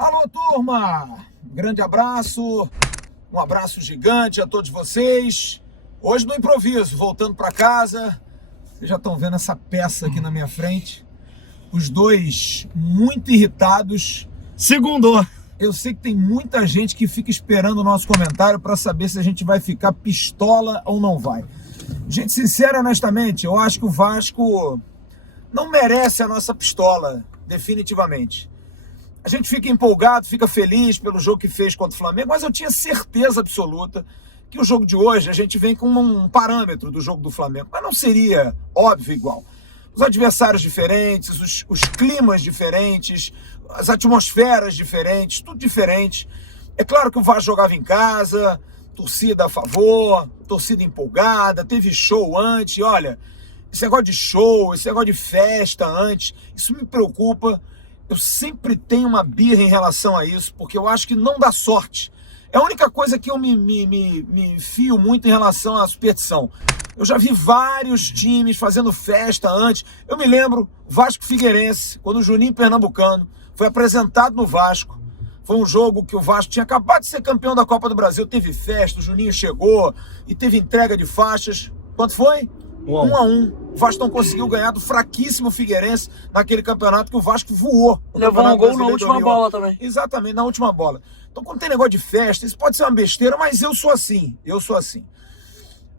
Alô, turma! Grande abraço, um abraço gigante a todos vocês. Hoje no improviso, voltando para casa. Vocês já estão vendo essa peça aqui na minha frente. Os dois muito irritados. Segundou. Eu sei que tem muita gente que fica esperando o nosso comentário para saber se a gente vai ficar pistola ou não vai. Gente, sincero, honestamente, eu acho que o Vasco não merece a nossa pistola, definitivamente. A gente fica empolgado, fica feliz pelo jogo que fez contra o Flamengo, mas eu tinha certeza absoluta que o jogo de hoje a gente vem com um parâmetro do jogo do Flamengo, mas não seria óbvio igual. Os adversários diferentes, os climas diferentes, as atmosferas diferentes, tudo diferente. É claro que o Vasco jogava em casa, torcida a favor, torcida empolgada, teve show antes. Olha, esse negócio de show, esse negócio de festa antes, isso me preocupa. Eu sempre tenho uma birra em relação a isso, porque eu acho que não dá sorte. É a única coisa que eu me fio muito em relação à superstição. Eu já vi vários times fazendo festa antes. Eu me lembro, Vasco Figueirense, quando o Juninho Pernambucano foi apresentado no Vasco. Foi um jogo que o Vasco tinha acabado de ser campeão da Copa do Brasil. Teve festa, o Juninho chegou e teve entrega de faixas. Quanto foi? 1-1. O Vasco não conseguiu ganhar do fraquíssimo Figueirense naquele campeonato que o Vasco voou. Levou um gol na última bola também. Exatamente, na última bola. Então, quando tem negócio de festa, isso pode ser uma besteira, mas eu sou assim.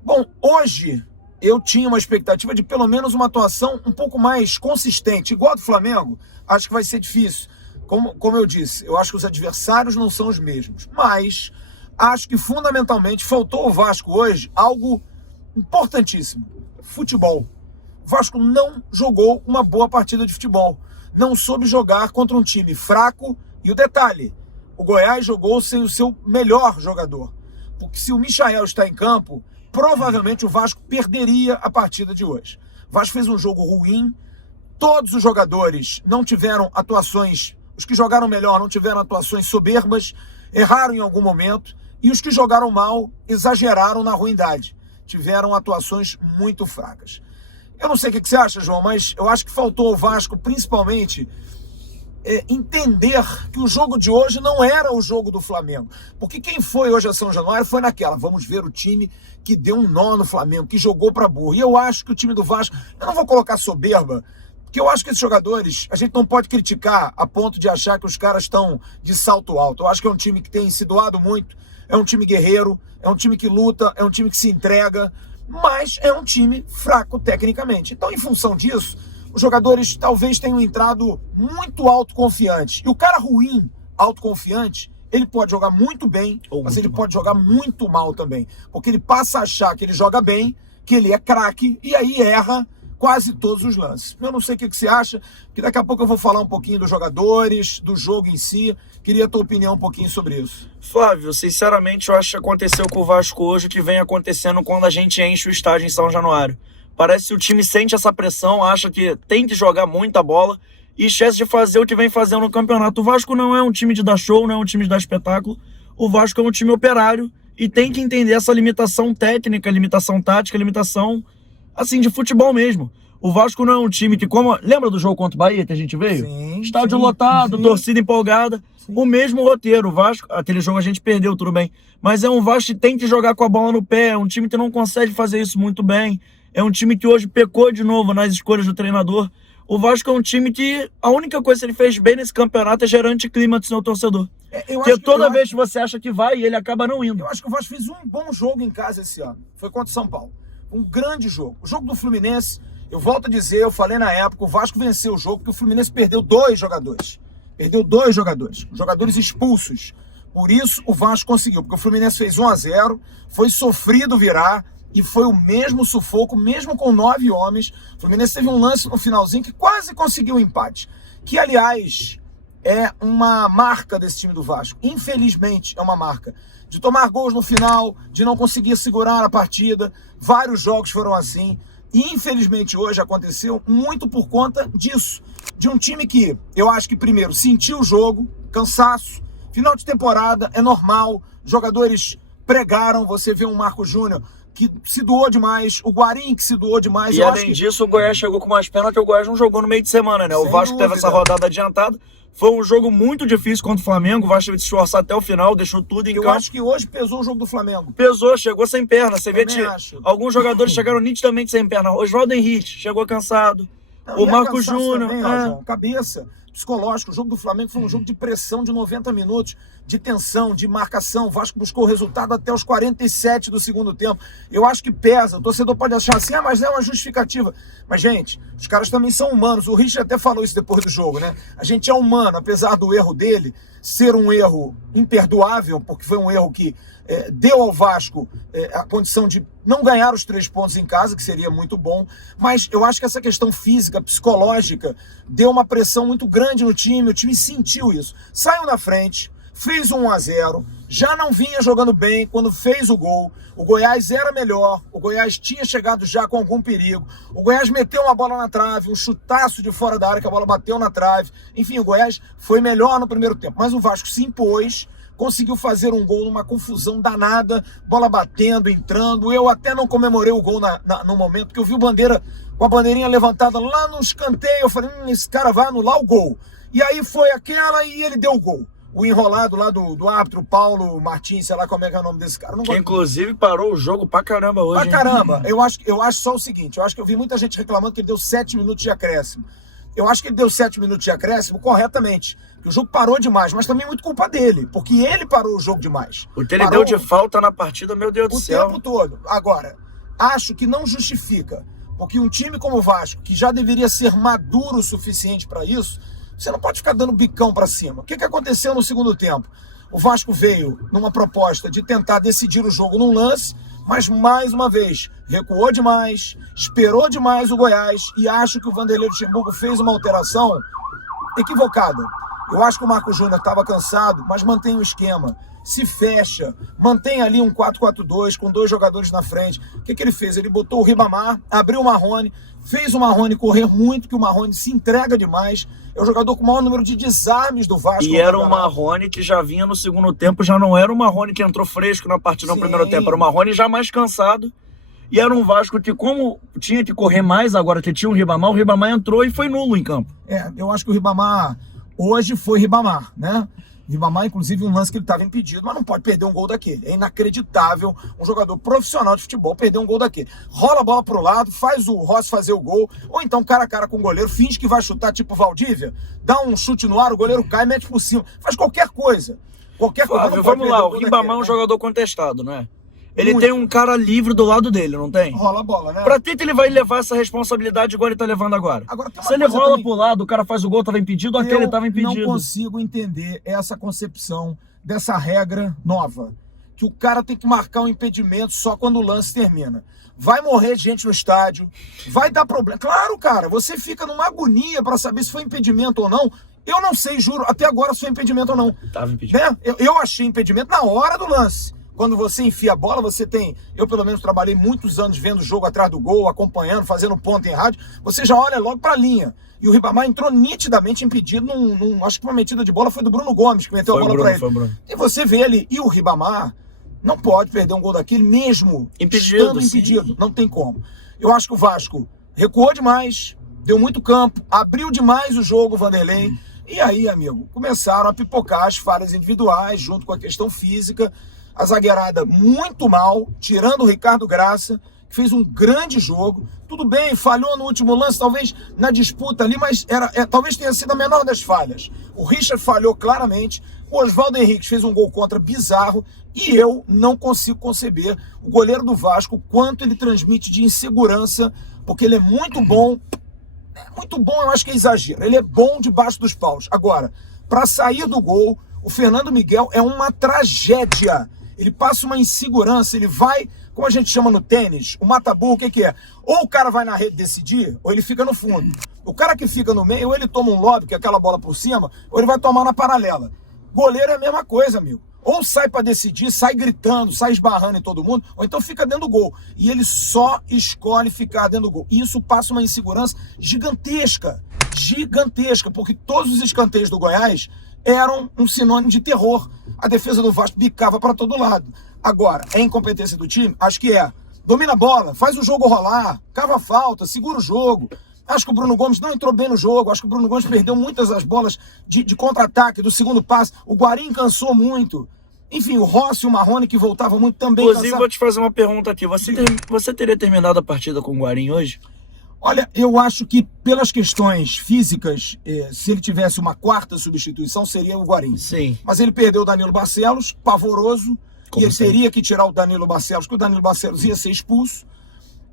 Bom, hoje eu tinha uma expectativa de pelo menos uma atuação um pouco mais consistente. Igual a do Flamengo, acho que vai ser difícil. Como eu disse, eu acho que os adversários não são os mesmos. Mas acho que fundamentalmente faltou ao Vasco hoje algo importantíssimo. Futebol. O Vasco não jogou uma boa partida de futebol. Não soube jogar contra um time fraco. E o detalhe, o Goiás jogou sem o seu melhor jogador. Porque se o Michael está em campo, provavelmente o Vasco perderia a partida de hoje. O Vasco fez um jogo ruim. Todos os jogadores não tiveram atuações... Os que jogaram melhor não tiveram atuações soberbas. Erraram em algum momento. E os que jogaram mal exageraram na ruindade. Tiveram atuações muito fracas. Eu não sei o que você acha, João, mas eu acho que faltou ao Vasco, principalmente, entender que o jogo de hoje não era o jogo do Flamengo. Porque quem foi hoje a São Januário foi naquela, vamos ver o time que deu um nó no Flamengo, que jogou pra burro. E eu acho que o time do Vasco, eu não vou colocar soberba, porque eu acho que esses jogadores, a gente não pode criticar a ponto de achar que os caras estão de salto alto. Eu acho que é um time que tem se doado muito, é um time guerreiro, é um time que luta, é um time que se entrega, mas é um time fraco tecnicamente. Então, em função disso, os jogadores talvez tenham entrado muito autoconfiantes. E o cara ruim, autoconfiante, ele pode jogar muito bem, mas ele pode jogar muito mal também. Porque ele passa a achar que ele joga bem, que ele é craque, e aí erra quase todos os lances. Eu não sei o que você acha, que daqui a pouco eu vou falar um pouquinho dos jogadores, do jogo em si. Queria a tua opinião um pouquinho sobre isso. Flávio, sinceramente, eu acho que aconteceu com o Vasco hoje o que vem acontecendo quando a gente enche o estádio em São Januário. Parece que o time sente essa pressão, acha que tem que jogar muita bola e esquece de fazer o que vem fazendo no campeonato. O Vasco não é um time de dar show, não é um time de dar espetáculo. O Vasco é um time operário e tem que entender essa limitação técnica, limitação tática, limitação, assim, de futebol mesmo. O Vasco não é um time que, como... Lembra do jogo contra o Bahia que a gente veio? Sim, estádio lotado, torcida empolgada. Sim. O mesmo roteiro. O Vasco, aquele jogo a gente perdeu, tudo bem. Mas é um Vasco que tem que jogar com a bola no pé. É um time que não consegue fazer isso muito bem. É um time que hoje pecou de novo nas escolhas do treinador. O Vasco é um time que a única coisa que ele fez bem nesse campeonato é gerar anticlímax do seu torcedor. Porque toda vez que você acha que vai, ele acaba não indo. Eu acho que o Vasco fez um bom jogo em casa esse ano. Foi contra o São Paulo. Um grande jogo. O jogo do Fluminense, eu volto a dizer, eu falei na época, o Vasco venceu o jogo porque o Fluminense perdeu 2 jogadores. Perdeu 2 jogadores. Jogadores expulsos. Por isso o Vasco conseguiu. Porque o Fluminense fez 1-0, foi sofrido virar. e foi o mesmo sufoco, mesmo com 9 homens. O Fluminense teve um lance no finalzinho que quase conseguiu o empate, que, aliás, é uma marca desse time do Vasco. Infelizmente, é uma marca. De tomar gols no final, de não conseguir segurar a partida. Vários jogos foram assim. E, infelizmente, hoje aconteceu muito por conta disso. De um time que, eu acho que, primeiro, sentiu o jogo, cansaço. Final de temporada, é normal. Jogadores pregaram. Você vê um Marcos Júnior que se doou demais, o Guarim que se doou demais. E além disso, o Goiás chegou com umas pernas que o Goiás não jogou no meio de semana, né? O Vasco teve essa rodada adiantada. Foi um jogo muito difícil contra o Flamengo. O Vasco teve que se esforçar até o final, deixou tudo em campo. Eu acho que hoje pesou o jogo do Flamengo. Pesou, chegou sem perna. Você vê que alguns jogadores chegaram nitidamente sem perna. O Oswaldo Henrique chegou cansado. O Marcos Júnior. Cabeça. Psicológico, o jogo do Flamengo foi um jogo de pressão de 90 minutos, de tensão, de marcação. O Vasco buscou o resultado até os 47 do segundo tempo. Eu acho que pesa. O torcedor pode achar assim, mas é uma justificativa. Mas, gente, os caras também são humanos. O Richard até falou isso depois do jogo, né? A gente é humano, apesar do erro dele ser um erro imperdoável, porque foi um erro que deu ao Vasco a condição de não ganhar os 3 pontos em casa, que seria muito bom, mas eu acho que essa questão física, psicológica, deu uma pressão muito grande no time, o time sentiu isso. Saiu na frente, fez 1-0, já não vinha jogando bem quando fez o gol, o Goiás era melhor, o Goiás tinha chegado já com algum perigo, o Goiás meteu uma bola na trave, um chutaço de fora da área que a bola bateu na trave, enfim, o Goiás foi melhor no primeiro tempo, mas o Vasco se impôs, conseguiu fazer um gol numa confusão danada, bola batendo, entrando. Eu até não comemorei o gol no momento, porque eu vi o Bandeira com a bandeirinha levantada lá no escanteio. Eu falei, esse cara vai anular o gol. E aí foi aquela e ele deu o gol. O enrolado lá do árbitro, Paulo Martins, sei lá como é que é o nome desse cara. Que inclusive parou o jogo pra caramba hoje. Pra caramba. Eu acho só o seguinte, eu acho que eu vi muita gente reclamando que ele deu 7 minutos de acréscimo. Eu acho que ele deu 7 minutos de acréscimo corretamente. O jogo parou demais, mas também muito culpa dele, porque ele parou o jogo demais. O que ele deu de falta na partida, meu Deus do céu. O tempo todo. Agora, acho que não justifica, porque um time como o Vasco, que já deveria ser maduro o suficiente para isso, você não pode ficar dando bicão para cima. O que aconteceu no segundo tempo? O Vasco veio numa proposta de tentar decidir o jogo num lance, mas mais uma vez, recuou demais, esperou demais o Goiás, e acho que o Vanderlei Luxemburgo fez uma alteração equivocada. Eu acho que o Marcos Júnior estava cansado, mas mantém o esquema, se fecha, mantém ali um 4-4-2 com 2 jogadores na frente. O que ele fez? Ele botou o Ribamar, abriu o Marrone, fez o Marrone correr muito, que o Marrone se entrega demais. É o jogador com o maior número de desarmes do Vasco. E era o Marrone que já vinha no segundo tempo, já não era o Marrone que entrou fresco na partida no primeiro tempo, era o Marrone já mais cansado. E era um Vasco que, como tinha que correr mais agora que tinha o Ribamar entrou e foi nulo em campo. Eu acho que o Ribamar hoje foi Ribamar, né? Ribamar, inclusive, um lance que ele estava impedido, mas não pode perder um gol daquele. É inacreditável um jogador profissional de futebol perder um gol daquele. Rola a bola pro lado, faz o Rossi fazer o gol, ou então cara a cara com o goleiro, finge que vai chutar tipo Valdívia, dá um chute no ar, o goleiro cai, mete por cima, faz qualquer coisa. Flávio, vamos lá, o Ribamar é um jogador contestado, não é? Ele tem um cara livre do lado dele, não tem? Rola a bola, né? Pra que ele vai levar essa responsabilidade igual ele tá levando agora? Se ele rola pro lado, o cara faz o gol, tava impedido, aquele tava impedido. Eu não consigo entender essa concepção dessa regra nova. Que o cara tem que marcar um impedimento só quando o lance termina. Vai morrer gente no estádio, vai dar problema. Claro, cara, você fica numa agonia pra saber se foi impedimento ou não. Eu não sei, juro, até agora se foi impedimento ou não. Tava impedido. Né? Eu achei impedimento na hora do lance. Quando você enfia a bola, você tem... Eu, pelo menos, trabalhei muitos anos vendo o jogo atrás do gol, acompanhando, fazendo ponto em rádio. Você já olha logo para a linha. E o Ribamar entrou nitidamente impedido acho que uma metida de bola foi do Bruno Gomes, que meteu a bola para ele. E você vê ali, e o Ribamar não pode perder um gol daquele, mesmo estando impedido. Não tem como. Eu acho que o Vasco recuou demais, deu muito campo, abriu demais o jogo, o Vanderlei. E aí, amigo, começaram a pipocar as falhas individuais, junto com a questão física. A zagueirada muito mal, tirando o Ricardo Graça, que fez um grande jogo. Tudo bem, falhou no último lance, talvez na disputa ali, mas talvez tenha sido a menor das falhas. O Richard falhou claramente, o Oswaldo Henrique fez um gol contra bizarro, e eu não consigo conceber o goleiro do Vasco, quanto ele transmite de insegurança, porque ele é muito bom, eu acho que é exagero, ele é bom debaixo dos paus. Agora, para sair do gol, o Fernando Miguel é uma tragédia. Ele passa uma insegurança, ele vai como a gente chama no tênis, o mata-burro, o que é? Ou o cara vai na rede decidir, ou ele fica no fundo. O cara que fica no meio, ou ele toma um lob, que é aquela bola por cima, ou ele vai tomar na paralela. Goleiro é a mesma coisa, amigo. Ou sai para decidir, sai gritando, sai esbarrando em todo mundo, ou então fica dentro do gol. E ele só escolhe ficar dentro do gol. E isso passa uma insegurança gigantesca. Gigantesca, porque todos os escanteios do Goiás eram um sinônimo de terror. A defesa do Vasco bicava para todo lado. Agora, é incompetência do time? Acho que é. Domina a bola, faz o jogo rolar, cava a falta, segura o jogo. Acho que o Bruno Gomes não entrou bem no jogo. Acho que o Bruno Gomes perdeu muitas das bolas de contra-ataque, do segundo passe. O Guarim cansou muito. Enfim, o Rossi e o Marrone, que voltavam muito, também Inclusive, cansaram. vou te fazer uma pergunta aqui. Você teria terminado a partida com o Guarim hoje? Olha, eu acho que pelas questões físicas, se ele tivesse uma quarta substituição, seria o Guarim. Sim. Mas ele perdeu o Danilo Barcelos, pavoroso, Como e ele sempre. teria que tirar o Danilo Barcelos, porque o Danilo Barcelos ia ser expulso.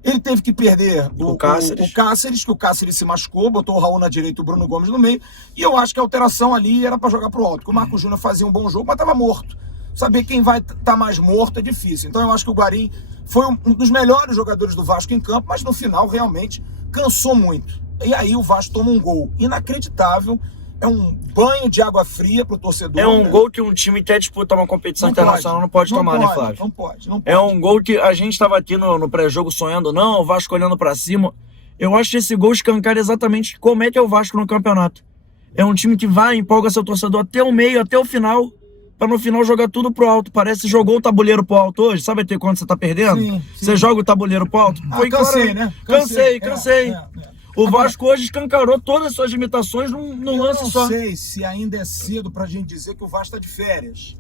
Ele teve que perder o Cáceres, que o Cáceres se machucou, botou o Raul na direita e o Bruno Gomes no meio. E eu acho que a alteração ali era para jogar pro alto, que o Marco Júnior fazia um bom jogo, mas estava morto. Saber quem vai estar mais morto é difícil. Então eu acho que o Guarim foi um dos melhores jogadores do Vasco em campo, mas no final realmente cansou muito. E aí o Vasco toma um gol inacreditável. É um banho de água fria pro torcedor. É um né? gol que um time quer disputar uma competição internacional não pode tomar, né, Flávio? Não pode. É um gol que a gente estava aqui no pré-jogo sonhando, não, o Vasco olhando para cima. Eu acho que esse gol escancara exatamente como é que é o Vasco no campeonato. É um time que vai, empolga seu torcedor até o meio, até o final, para no final jogar tudo pro alto. Parece que jogou o tabuleiro pro alto hoje. Sabe até quando você tá perdendo? Sim. Você joga o tabuleiro pro alto? Cansei, né? Cansei. O Vasco hoje escancarou todas as suas limitações num lance só. Eu não sei se ainda é cedo pra gente dizer que o Vasco tá de férias.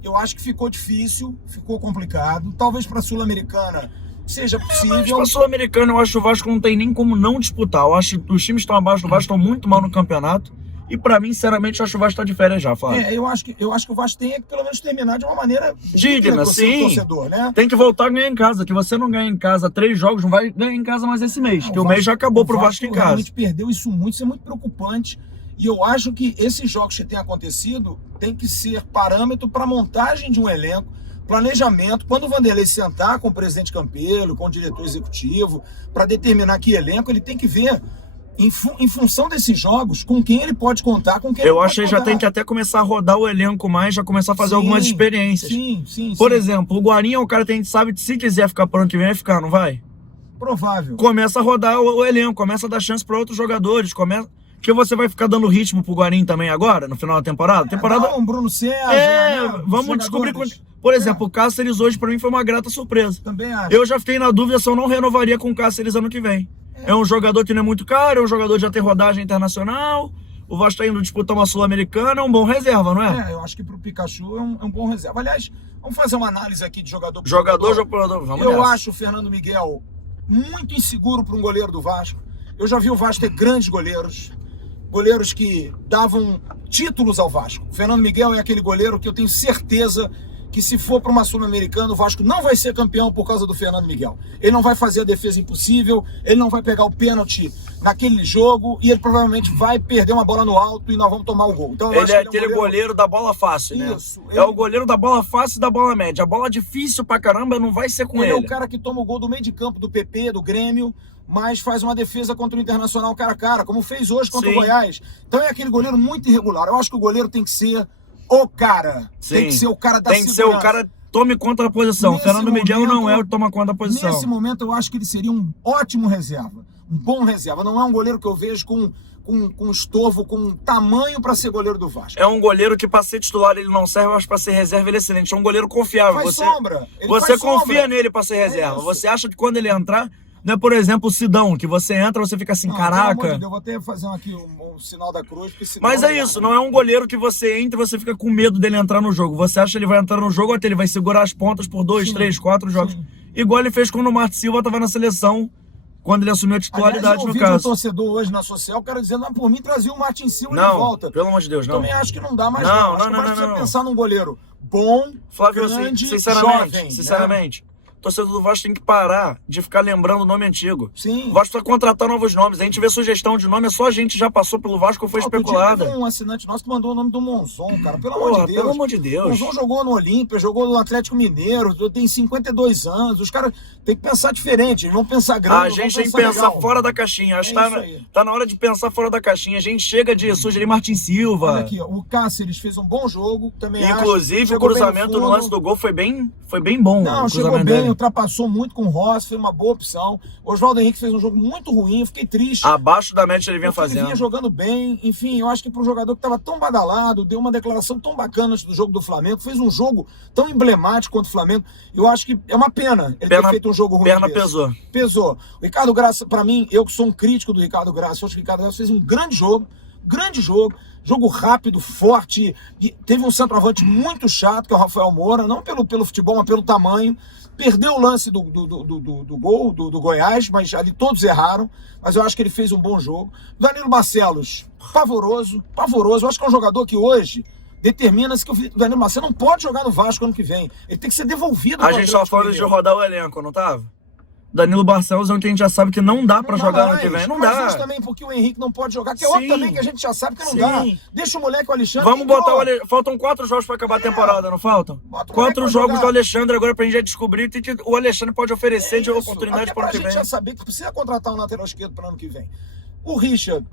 Eu acho que ficou difícil, ficou complicado. Talvez pra Sul-Americana seja possível. Mas pra Sul-Americana eu acho que o Vasco não tem nem como não disputar. Eu acho que os times que estão abaixo do Vasco estão muito mal no campeonato. E pra mim, sinceramente, eu acho que o Vasco tá de férias já, Flávio. Eu acho que o Vasco tem que pelo menos terminar de uma maneira digna, pro sim. torcedor, né? Tem que voltar a ganhar em casa. Que você não ganha em casa 3 jogos, não vai ganhar em casa mais esse mês. Que o mês já acabou pro Vasco em casa. Realmente perdeu isso é muito preocupante. E eu acho que esses jogos que têm acontecido tem que ser parâmetro para montagem de um elenco, planejamento. Quando o Vanderlei sentar com o presidente Campelo, com o diretor executivo, para determinar que elenco, ele tem que ver em função desses jogos, com quem ele pode contar, com quem ele Eu pode acho que ele já tem que até começar a rodar o elenco mais, já começar a fazer algumas experiências. Sim. Por exemplo, o Guarim é um cara que a gente sabe que se quiser ficar pro ano que vem, vai ficar, não vai? Provável. Começa a rodar o elenco, começa a dar chance para outros jogadores, porque você vai ficar dando ritmo pro Guarim também agora, no final da temporada? Não, Bruno César, vamos descobrir. Por exemplo, o Cáceres hoje pra mim foi uma grata surpresa. Também acho. Eu já fiquei na dúvida se eu não renovaria com o Cáceres ano que vem. É um jogador que não é muito caro, é um jogador que já tem rodagem internacional, o Vasco tá indo disputar uma Sul-Americana, é um bom reserva, não é? Eu acho que pro Pikachu é um bom reserva. Aliás, vamos fazer uma análise aqui de jogador por Jogador, vamos Eu nessa. acho o Fernando Miguel muito inseguro para um goleiro do Vasco. Eu já vi o Vasco ter grandes goleiros que davam títulos ao Vasco. O Fernando Miguel é aquele goleiro que eu tenho certeza que se for para uma Sul-Americana, o Vasco não vai ser campeão por causa do Fernando Miguel. Ele não vai fazer a defesa impossível, ele não vai pegar o pênalti naquele jogo e ele provavelmente vai perder uma bola no alto e nós vamos tomar o gol. Então, eu Ele acho é que aquele goleiro da bola fácil, né? Isso. É o goleiro da bola fácil e da bola média. A bola difícil pra caramba não vai ser com ele. Ele é o cara que toma o gol do meio de campo do PP, do Grêmio, mas faz uma defesa contra o Internacional cara a cara, como fez hoje contra o Goiás. Então é aquele goleiro muito irregular. Eu acho que o goleiro tem que ser o cara. Sim. Tem que ser o cara da Tem que ser o cara tome conta da posição. O Fernando Miguel não é o que toma conta da posição. Nesse momento eu acho que ele seria um ótimo reserva. Um bom reserva. Não é um goleiro que eu vejo com estorvo, com tamanho para ser goleiro do Vasco. É um goleiro que para ser titular ele não serve, mas para ser reserva ele é excelente. É um goleiro confiável. Faz sombra. Você confia nele para ser reserva. Você acha que quando ele entrar, não é, por exemplo, o Sidão, que você entra, você fica assim, caraca. Pelo amor de Deus, eu vou até fazer aqui um sinal da cruz. Mas é isso, não é um goleiro que você entra e você fica com medo dele entrar no jogo. Você acha que ele vai entrar no jogo, até ele vai segurar as pontas por 2, 3, 4 jogos. Sim. Igual ele fez quando o Martin Silva estava na seleção, quando ele assumiu a titularidade no caso. Eu vi um torcedor hoje na social, o cara dizendo, por mim trazia o Martin Silva de volta. Pelo amor de Deus, não. Também acho que não dá mais. Não. Precisa pensar num goleiro bom, Flávio, grande, sinceramente, jovem. Sinceramente, O torcedor do Vasco tem que parar de ficar lembrando o nome antigo. Sim. O Vasco precisa contratar novos nomes. A gente vê sugestão de nome, é só a gente já passou pelo Vasco ou foi especulada. Teve um assinante nosso que mandou o nome do Monzon, cara. Pelo amor de Deus. Pelo amor de Deus. O Monzon jogou no Olímpia, jogou no Atlético Mineiro, tem 52 anos. Os caras têm que pensar diferente, eles vão pensar grande. A gente tem que pensar fora da caixinha. Acho que tá na hora de pensar fora da caixinha. A gente chega de sugerir Martin Silva. Olha aqui, ó, o Cáceres fez um bom jogo, também inclusive, o cruzamento no lance do gol foi bem bom. Não, chegou bem, ultrapassou muito com o Rossi, foi uma boa opção. O Oswaldo Henrique fez um jogo muito ruim, eu fiquei triste. Abaixo da média ele vinha fazendo. Ele vinha jogando bem, enfim, eu acho que para um jogador que estava tão badalado, deu uma declaração tão bacana antes do jogo do Flamengo, fez um jogo tão emblemático contra o Flamengo, eu acho que é uma pena ele ter feito um jogo ruim. Perna pesou. Pesou. O Ricardo Graça, para mim, eu que sou um crítico do Ricardo Graça, acho que o Ricardo Graça fez um grande jogo, jogo rápido, forte, e teve um centroavante muito chato, que é o Rafael Moura, não pelo futebol, mas pelo tamanho. Perdeu o lance do gol do Goiás, mas ali todos erraram, mas eu acho que ele fez um bom jogo. Danilo Barcelos, pavoroso. Eu acho que é um jogador que hoje determina-se que o Danilo Barcelos não pode jogar no Vasco ano que vem. Ele tem que ser devolvido. A gente tava falando de rodar o elenco, não tava? Danilo Barcelos é um que a gente já sabe que não dá pra jogar ano que vem. Não dá. Mas também porque o Henrique não pode jogar, que é outro também que a gente já sabe que não dá. Deixa o moleque, o Alexandre. Vamos botar o Alexandre. Faltam 4 jogos pra acabar a temporada, não faltam? 4 jogos do Alexandre agora pra gente já descobrir o que o Alexandre pode oferecer de oportunidade pro ano que vem. A gente já saber que precisa contratar um lateral esquerdo pro ano que vem. O Richard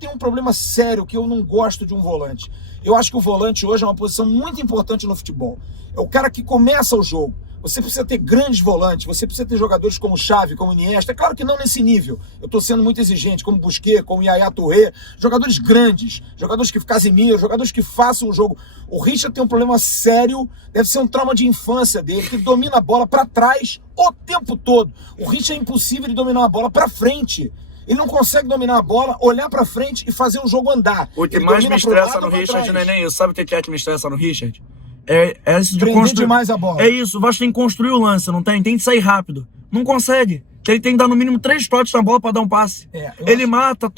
tem um problema sério que eu não gosto de um volante. Eu acho que o volante hoje é uma posição muito importante no futebol. É o cara que começa o jogo. Você precisa ter grandes volantes, você precisa ter jogadores como Xavi, como Iniesta. É claro que não nesse nível. Eu estou sendo muito exigente, como Busquets, como Yaya Touré. Jogadores grandes, jogadores que Casemiro, jogadores que façam o jogo. O Richard tem um problema sério, deve ser um trauma de infância dele, que domina a bola para trás o tempo todo. O Richard é impossível de dominar a bola para frente. Ele não consegue dominar a bola, olhar pra frente e fazer o jogo andar. O que mais me estressa no Richard não é nem isso. Sabe o que é que me estressa no Richard? É isso de construir demais a bola. É isso, o Vasco tem que construir o lance, não tem? Tem que sair rápido. Não consegue. Ele tem que dar no mínimo 3 toques na bola pra dar um passe. Ele mata,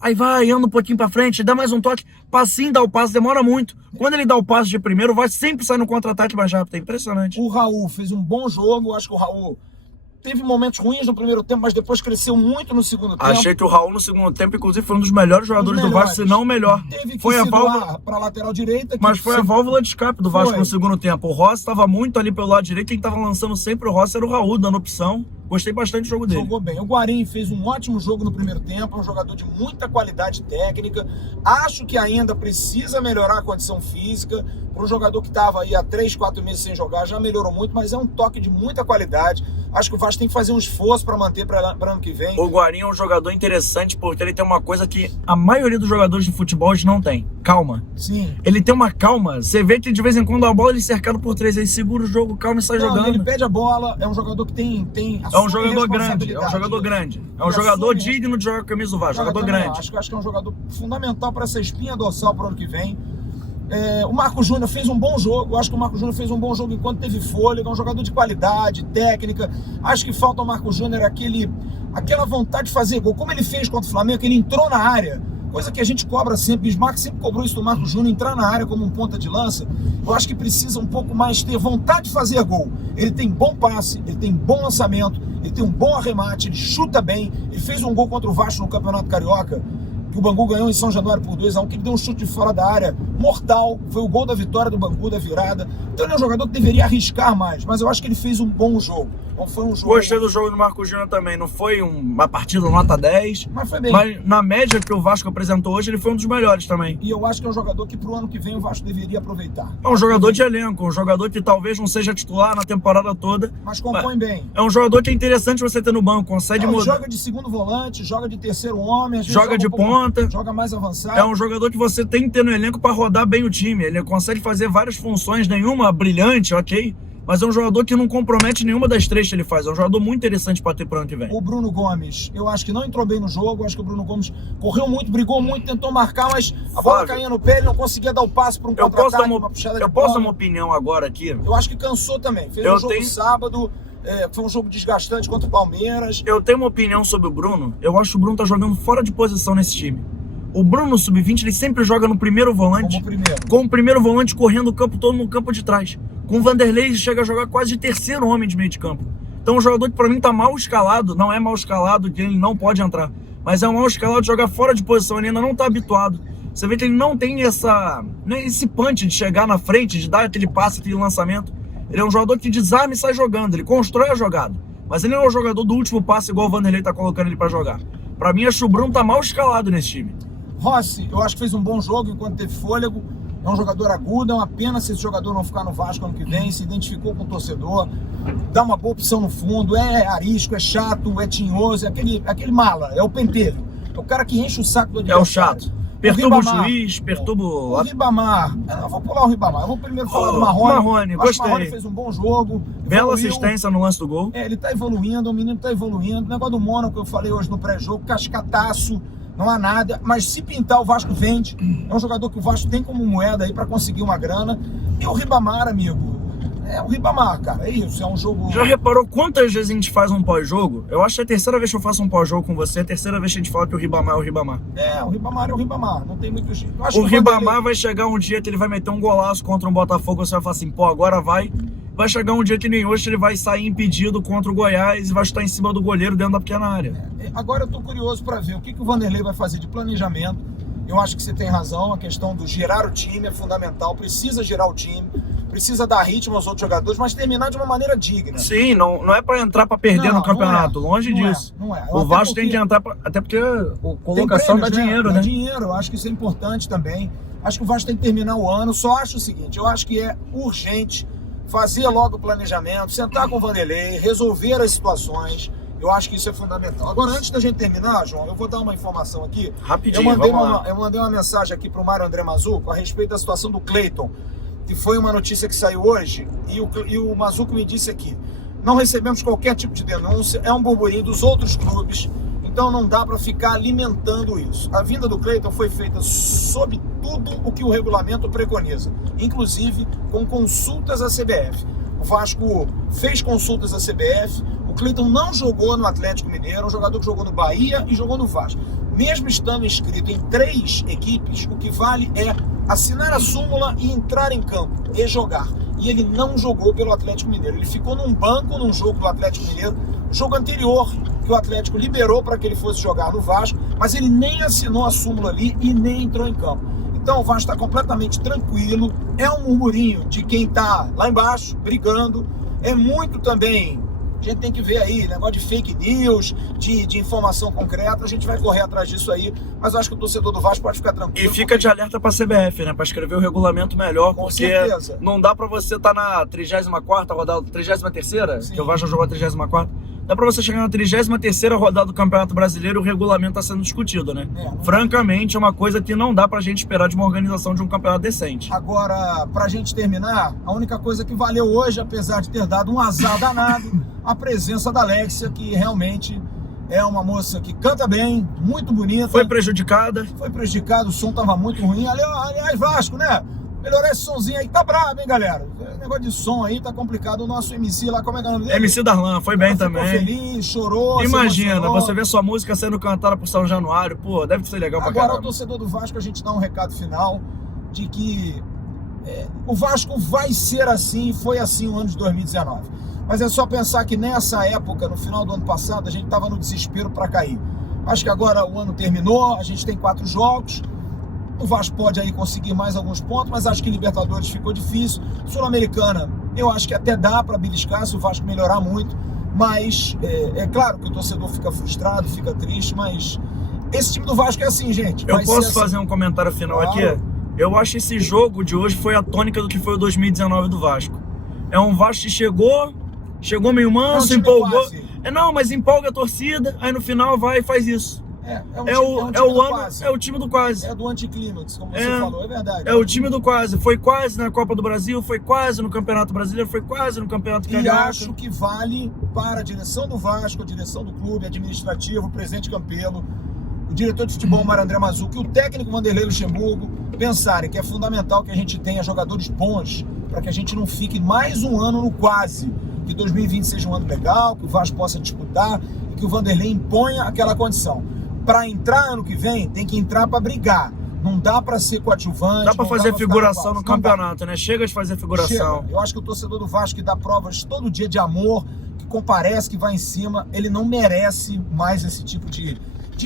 aí vai, anda um pouquinho pra frente, dá mais um toque, passinho, dá o passe, demora muito. Quando ele dá o passe de primeiro, o Vasco sempre sai no contra-ataque mais rápido. É impressionante. O Raul fez um bom jogo, acho que o Raul teve momentos ruins no primeiro tempo, mas depois cresceu muito no segundo tempo. Achei que o Raul no segundo tempo, inclusive, foi um dos melhores jogadores do Vasco, se não o melhor. Teve que foi a válvula para a lateral direita. Mas foi a válvula de escape do Vasco no segundo tempo. O Rossi estava muito ali pelo lado direito, quem estava lançando sempre o Rossi era o Raul, dando opção. Gostei bastante do jogo dele. Jogou bem. O Guarim fez um ótimo jogo no primeiro tempo, é um jogador de muita qualidade técnica. Acho que ainda precisa melhorar a condição física. Para um jogador que estava aí há 3, 4 meses sem jogar, já melhorou muito, mas é um toque de muita qualidade. Acho que o Vasco tem que fazer um esforço para manter para ano que vem. O Guarim é um jogador interessante porque ele tem uma coisa que a maioria dos jogadores de futebol hoje não tem. Calma. Sim. Ele tem uma calma. Você vê que de vez em quando a bola ele é cercado por 3, ele segura o jogo, calma e sai jogando. Ele pede a bola, é um jogador que tem é um jogador grande, é um jogador grande. É um jogador digno de jogar com a camisa do Vasco, jogador grande. Acho que é um jogador fundamental para essa espinha dorsal para o ano que vem. O Marco Júnior fez um bom jogo. Eu acho que o Marco Júnior fez um bom jogo enquanto teve fôlego. É um jogador de qualidade, técnica. Acho que falta ao Marco Júnior aquela vontade de fazer gol. Como ele fez contra o Flamengo, ele entrou na área. Coisa que a gente cobra sempre. Bismarck sempre cobrou isso do Marco Júnior, entrar na área como um ponta de lança. Eu acho que precisa um pouco mais ter vontade de fazer gol. Ele tem bom passe, ele tem bom lançamento, ele tem um bom arremate, ele chuta bem. Ele fez um gol contra o Vasco no Campeonato Carioca, que o Bangu ganhou em São Januário por 2-1, que ele deu um chute de fora da área mortal, foi o gol da vitória do Bangu, da virada. Então ele é um jogador que deveria arriscar mais, mas eu acho que ele fez um bom jogo. Não foi um jogo... Gostei do jogo do Marco Júnior também, não foi uma partida nota 10, mas foi bem. Mas na média que o Vasco apresentou hoje, ele foi um dos melhores também. E eu acho que é um jogador que pro ano que vem o Vasco deveria aproveitar. É um jogador de elenco, um jogador que talvez não seja titular na temporada toda, mas compõe bem. É um jogador que é interessante você ter no banco, consegue mudar. Joga de segundo volante, joga de terceiro homem, joga de ponta, joga mais avançado. É um jogador que você tem que ter no elenco para rodar bem o time. Ele consegue fazer várias funções, nenhuma brilhante, ok? Mas é um jogador que não compromete nenhuma das 3 que ele faz. É um jogador muito interessante para ter para o ano que vem. O Bruno Gomes, eu acho que não entrou bem no jogo. Acho que o Bruno Gomes correu muito, brigou muito, tentou marcar, mas a bola caía no pé, ele não conseguia dar o passe para um contra-ataque, uma puxada de bola. Eu posso dar uma opinião agora aqui? Eu acho que cansou também. Fez um jogo sábado, foi um jogo desgastante contra o Palmeiras. Eu tenho uma opinião sobre o Bruno. Eu acho que o Bruno tá jogando fora de posição nesse time. O Bruno Sub-20, ele sempre joga no primeiro volante. Com o primeiro volante correndo o campo todo no campo de trás. Com o Vanderlei chega a jogar quase de terceiro homem de meio de campo. Então um jogador que pra mim tá mal escalado, não é mal escalado que ele não pode entrar, mas é um mal escalado de jogar fora de posição, ele ainda não tá habituado. Você vê que ele não tem esse punch de chegar na frente, de dar aquele passe, aquele lançamento. Ele é um jogador que desarma e sai jogando, ele constrói a jogada. Mas ele não é um jogador do último passe igual o Vanderlei tá colocando ele pra jogar. Pra mim, o Bruno tá mal escalado nesse time. Rossi, eu acho que fez um bom jogo enquanto teve fôlego. É um jogador agudo, é uma pena se esse jogador não ficar no Vasco ano que vem, se identificou com o torcedor, dá uma boa opção no fundo, é arisco, é chato, é tinhoso, é aquele mala, é o pentelho. É o cara que enche o saco do adversário. É o chato. Perturba o juiz, perturba o Ribamar. Eu vou pular o Ribamar. Eu vou primeiro falar do Marrone. Marrone, gostei. O Marrone fez um bom jogo. Bela assistência no lance do gol. Ele tá evoluindo, o menino tá evoluindo. O negócio do Mônaco que eu falei hoje no pré-jogo, cascataço, não há nada. Mas se pintar, o Vasco vende. É um jogador que o Vasco tem como moeda aí pra conseguir uma grana. E o Ribamar, amigo, é o Ribamar, cara. É isso, é um jogo... Já reparou quantas vezes a gente faz um pós-jogo? Eu acho que é a terceira vez que eu faço um pós-jogo com você, a terceira vez que a gente fala que o Ribamar é o Ribamar. O Ribamar é o Ribamar, não tem muito jeito. O Ribamar vai chegar um dia que ele vai meter um golaço contra um Botafogo, você vai falar assim, pô, agora vai. Vai chegar um dia que nem hoje ele vai sair impedido contra o Goiás e vai estar em cima do goleiro dentro da pequena área. Agora eu tô curioso para ver o que o Vanderlei vai fazer de planejamento. Eu acho que você tem razão, a questão do girar o time é fundamental, precisa girar o time. Precisa dar ritmo aos outros jogadores, mas terminar de uma maneira digna. Sim, não é pra entrar pra perder no campeonato, longe disso. Não é. O Vasco tem que entrar, até porque a colocação dá dinheiro, né? Dá dinheiro, eu acho que isso é importante também. Acho que o Vasco tem que terminar o ano. Só acho o seguinte, eu acho que é urgente fazer logo o planejamento, sentar com o Vanderlei, resolver as situações. Eu acho que isso é fundamental. Agora, antes da gente terminar, João, eu vou dar uma informação aqui. Rapidinho, eu mandei uma mensagem aqui pro Mário André Mazzuco a respeito da situação do Cleiton, que foi uma notícia que saiu hoje, e o Mazzuco me disse aqui, não recebemos qualquer tipo de denúncia, é um burburinho dos outros clubes, então não dá para ficar alimentando isso. A vinda do Cleiton foi feita sob tudo o que o regulamento preconiza, inclusive com consultas à CBF. O Vasco fez consultas à CBF, o Cleiton não jogou no Atlético Mineiro, é um jogador que jogou no Bahia e jogou no Vasco. Mesmo estando inscrito em 3 equipes, o que vale é assinar a súmula e entrar em campo e jogar. E ele não jogou pelo Atlético Mineiro. Ele ficou num banco num jogo do Atlético Mineiro, jogo anterior que o Atlético liberou para que ele fosse jogar no Vasco, mas ele nem assinou a súmula ali e nem entrou em campo. Então o Vasco está completamente tranquilo. É um murmurinho de quem está lá embaixo, brigando. É muito também... A gente tem que ver aí, negócio de fake news, de informação concreta, a gente vai correr atrás disso aí, mas eu acho que o torcedor do Vasco pode ficar tranquilo. E fica de alerta pra CBF, né, pra escrever o regulamento melhor, com porque certeza. Não dá pra você estar na 34ª rodada, 33ª, que o Vasco jogou a 34ª, dá pra você chegar na 33ª rodada do Campeonato Brasileiro e o regulamento tá sendo discutido, né? Francamente, é uma coisa que não dá pra gente esperar de uma organização de um campeonato decente. Agora, pra gente terminar, a única coisa que valeu hoje, apesar de ter dado um azar danado, a presença da Alexia, que realmente é uma moça que canta bem, muito bonita. Foi prejudicada. Foi prejudicada, o som tava muito ruim. Aliás, Vasco, né? Melhorar esse somzinho aí, tá brabo, hein, galera? O negócio de som aí tá complicado. O nosso MC lá, como é que é o nome dele? MC Darlan, foi bem também. Ficou feliz, chorou. Imagina, você vê sua música sendo cantada por São Januário, pô, deve ser legal pra caramba. Agora, o torcedor do Vasco, a gente dá um recado final de que o Vasco vai ser assim, foi assim no ano de 2019. Mas é só pensar que nessa época, no final do ano passado, a gente estava no desespero para cair. Acho que agora o ano terminou, a gente tem 4 jogos, o Vasco pode aí conseguir mais alguns pontos, mas acho que Libertadores ficou difícil. Sul-Americana, eu acho que até dá para beliscar se o Vasco melhorar muito, mas é claro que o torcedor fica frustrado, fica triste, mas esse time do Vasco é assim, gente. Eu posso fazer um comentário final aqui? Eu acho que esse jogo de hoje foi a tônica do que foi o 2019 do Vasco. É um Vasco que chegou meio manso, empolgou. Não, mas empolga a torcida, aí no final vai e faz isso. É o time do quase. É do anticlímax, como você falou, é verdade. É o time do quase. Foi quase na Copa do Brasil, foi quase no Campeonato Brasileiro, foi quase no Campeonato Carioca. E acho que vale para a direção do Vasco, a direção do clube, administrativo, o presidente Campelo, o diretor de futebol Mário André Mazzuco e o técnico Vanderlei Luxemburgo pensarem que é fundamental que a gente tenha jogadores bons para que a gente não fique mais um ano no quase. Que 2020 seja um ano legal, que o Vasco possa disputar e que o Vanderlei imponha aquela condição. Para entrar ano que vem, tem que entrar para brigar. Não dá pra ser coadjuvante. Dá pra não fazer pra figuração no ficar não dá. campeonato, né? Chega de fazer figuração. Chega. Eu acho que o torcedor do Vasco que dá provas todo dia de amor, que comparece, que vai em cima, ele não merece mais esse tipo de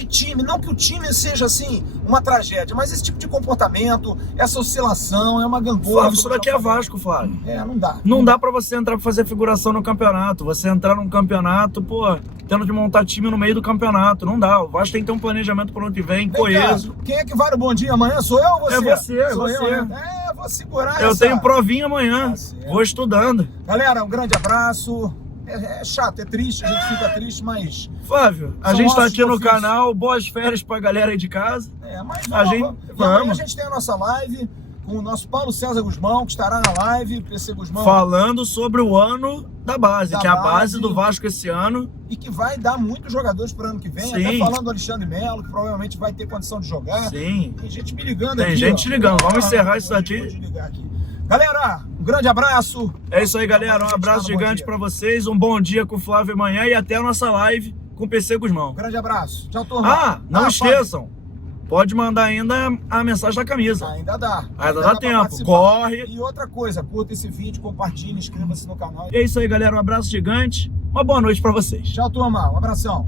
time. Não que o time seja, assim, uma tragédia, mas esse tipo de comportamento, essa oscilação, é uma gangorra. Flávio, isso daqui é Vasco, Flávio. Não dá. Não dá pra você entrar pra fazer figuração no campeonato. Você entrar num campeonato, pô, tendo de montar time no meio do campeonato. Não dá. O Vasco tem que ter um planejamento pro ano que vem, coeso. Quem é que vai no Bom Dia amanhã? Sou eu ou você? É você, Sou você. Eu, né? Vou segurar Eu tenho provinha amanhã. Tá certo. Vou estudando. Galera, um grande abraço. É chato, é triste, a gente fica triste, mas... Flávio, a São gente tá nossos aqui no ofícios. canal. Boas férias pra galera aí de casa. Mas Vamos. amanhã a gente tem a nossa live com o nosso Paulo César Guzmão, que estará na live, PC Guzmão. Falando sobre o ano da base, que é a base do Vasco esse ano. E que vai dar muitos jogadores para o ano que vem. Sim. Até falando do Alexandre Melo, que provavelmente vai ter condição de jogar. Sim. Tem gente me ligando Tem aqui. gente ligando. Vamos encerrar isso Vou daqui. desligar aqui. Galera, um grande abraço. É isso aí, galera. Um abraço gigante pra vocês. Um bom dia com o Flávio amanhã e até a nossa live com o PC Guzmão. Um grande abraço. Tchau, turma. Não esqueçam. Pode mandar ainda a mensagem da camisa. Ainda dá. Ainda dá pra tempo. participar. Corre. E outra coisa, curta esse vídeo, compartilhe, inscreva-se no canal. É isso aí, galera. Um abraço gigante. Uma boa noite pra vocês. Tchau, turma. Um abração.